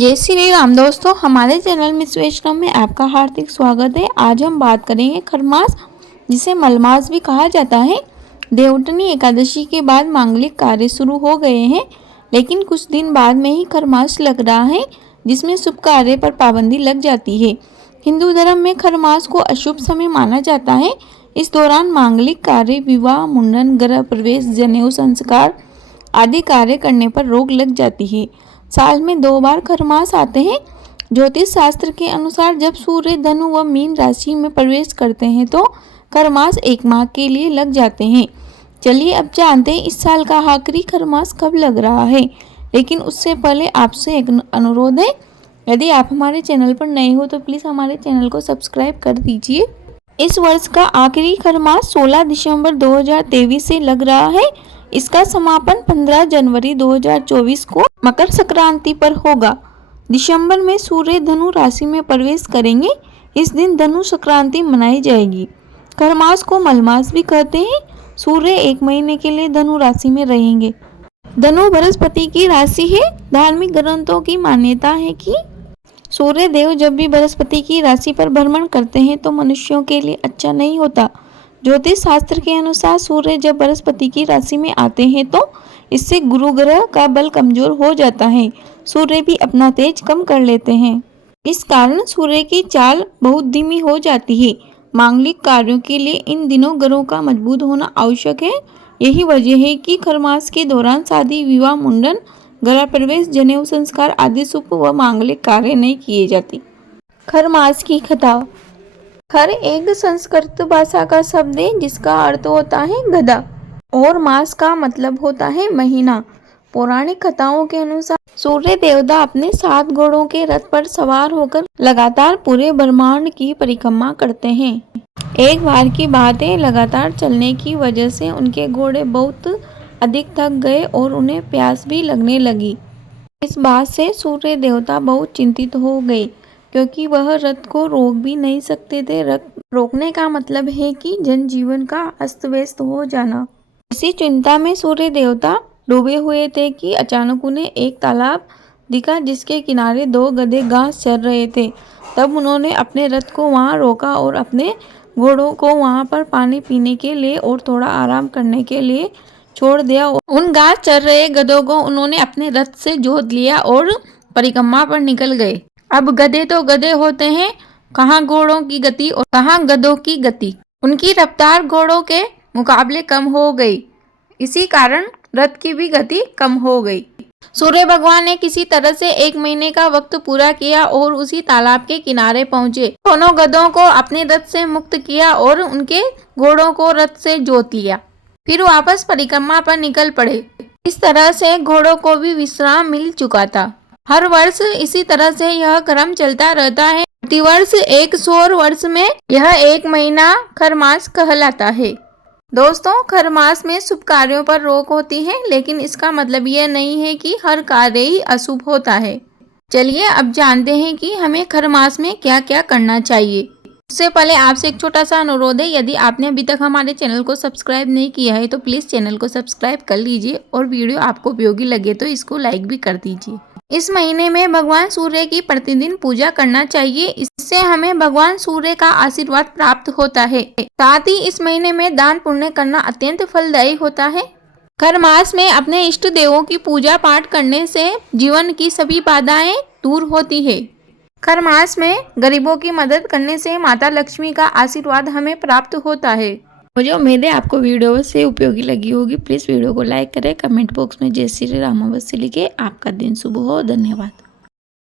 जय श्री राम दोस्तों, हमारे चैनल मिस वैष्णव में आपका हार्दिक स्वागत है। आज हम बात करेंगे खरमास, जिसे मलमास भी कहा जाता है। देवउठनी एकादशी के बाद मांगलिक कार्य शुरू हो गए हैं, लेकिन कुछ दिन बाद में ही खरमास लग रहा है, जिसमें शुभ कार्य पर पाबंदी लग जाती है। हिंदू धर्म में खरमास को अशुभ समय माना जाता है। इस दौरान मांगलिक कार्य, विवाह, मुंडन, गृह प्रवेश, जनेऊ संस्कार आदि कार्य करने पर रोक लग जाती है। साल में 2 बार खरमास आते हैं। ज्योतिष शास्त्र के अनुसार जब सूर्य धनु व मीन राशि में प्रवेश करते हैं तो खरमास 1 माह के लिए लग जाते हैं। चलिए अब जानते हैं इस साल का आखिरी खरमास कब लग रहा है। लेकिन उससे पहले आपसे एक अनुरोध है, यदि आप हमारे चैनल पर नए हो तो प्लीज़ हमारे चैनल को सब्सक्राइब कर दीजिए। इस वर्ष का आखिरी खरमास 16 दिसंबर 2023 से लग रहा है। इसका समापन 15 जनवरी 2024 को मकर संक्रांति पर होगा। दिसंबर में सूर्य धनु राशि में प्रवेश करेंगे। इस दिन धनु संक्रांति मनाई जाएगी। खरमास को मलमास भी कहते हैं। सूर्य 1 महीने के लिए धनु राशि में रहेंगे। धनु बृहस्पति की राशि है। धार्मिक ग्रंथों की मान्यता है कि सूर्य देव जब भी बृहस्पति की राशि पर भ्रमण करते हैं तो मनुष्यों के लिए अच्छा नहीं होता। ज्योतिष शास्त्र के अनुसार सूर्य जब बृहस्पति की राशि में आते हैं तो इससे गुरु ग्रह का बल कमजोर हो जाता है। सूर्य भी अपना तेज कम कर लेते हैं। इस कारण सूर्य की चाल बहुत धीमी हो जाती है। मांगलिक कार्यों के लिए इन दिनों ग्रहों का मजबूत होना आवश्यक है। यही वजह है कि खरमास के दौरान शादी, विवाह, मुंडन, गृह प्रवेश, जनेऊ संस्कार आदि शुभ व मांगलिक कार्य नहीं किए जाते। खरमास की कथा। खर एक संस्कृत भाषा का शब्द है जिसका अर्थ होता है गधा और मास का मतलब होता है महीना। पौराणिक कथाओं के अनुसार सूर्य देवता अपने 7 घोड़ों के रथ पर सवार होकर लगातार पूरे ब्रह्मांड की परिक्रमा करते हैं। एक बार की बात है, लगातार चलने की वजह से उनके घोड़े बहुत अधिक थक गए और उन्हें प्यास भी लगने लगी। इस बात से सूर्य देवता बहुत चिंतित हो गए, क्योंकि वह रथ को रोक भी नहीं सकते थे। रथ रोकने का मतलब है कि जनजीवन का अस्त व्यस्त हो जाना। इसी चिंता में सूर्य देवता डूबे हुए थे कि अचानक उन्हें एक तालाब दिखा जिसके किनारे 2 गधे घास चर रहे थे। तब उन्होंने अपने रथ को वहां रोका और अपने घोड़ों को वहां पर पानी पीने के लिए और थोड़ा आराम करने के लिए छोड़ दिया। उन घास चर रहे गधों को उन्होंने अपने रथ से जोत लिया और परिक्रमा पर निकल गए। अब गधे तो गधे होते हैं, कहाँ घोड़ों की गति और कहाँ गधों की गति। उनकी रफ्तार घोड़ों के मुकाबले कम हो गई। इसी कारण रथ की भी गति कम हो गई। सूर्य भगवान ने किसी तरह से 1 महीने का वक्त पूरा किया और उसी तालाब के किनारे पहुंचे। दोनों गधों को अपने रथ से मुक्त किया और उनके घोड़ों को रथ से जोत लिया। फिर वापस परिक्रमा पर निकल पड़े। इस तरह से घोड़ों को भी विश्राम मिल चुका था। हर वर्ष इसी तरह से यह क्रम चलता रहता है। प्रतिवर्ष एक सौर वर्ष में यह 1 महीना खरमास कहलाता है। दोस्तों, खरमास में शुभ कार्यों पर रोक होती है, लेकिन इसका मतलब यह नहीं है कि हर कार्य ही अशुभ होता है। चलिए अब जानते हैं कि हमें खरमास में क्या क्या करना चाहिए। उससे पहले आपसे एक छोटा सा अनुरोध है, यदि आपने अभी तक हमारे चैनल को सब्सक्राइब नहीं किया है तो प्लीज़ चैनल को सब्सक्राइब कर लीजिए और वीडियो आपको उपयोगी लगे तो इसको लाइक भी कर दीजिए। इस महीने में भगवान सूर्य की प्रतिदिन पूजा करना चाहिए। इससे हमें भगवान सूर्य का आशीर्वाद प्राप्त होता है। साथ ही इस महीने में दान पुण्य करना अत्यंत फलदायी होता है। खरमास में अपने इष्ट देवों की पूजा पाठ करने से जीवन की सभी बाधाएं दूर होती है। खरमास में गरीबों की मदद करने से माता लक्ष्मी का आशीर्वाद हमें प्राप्त होता है। मुझे उम्मीद है आपको वीडियो से उपयोगी लगी होगी। प्लीज़ वीडियो को लाइक करें, कमेंट बॉक्स में जय श्री राम अवश्य लिखें। आपका दिन शुभ हो। धन्यवाद।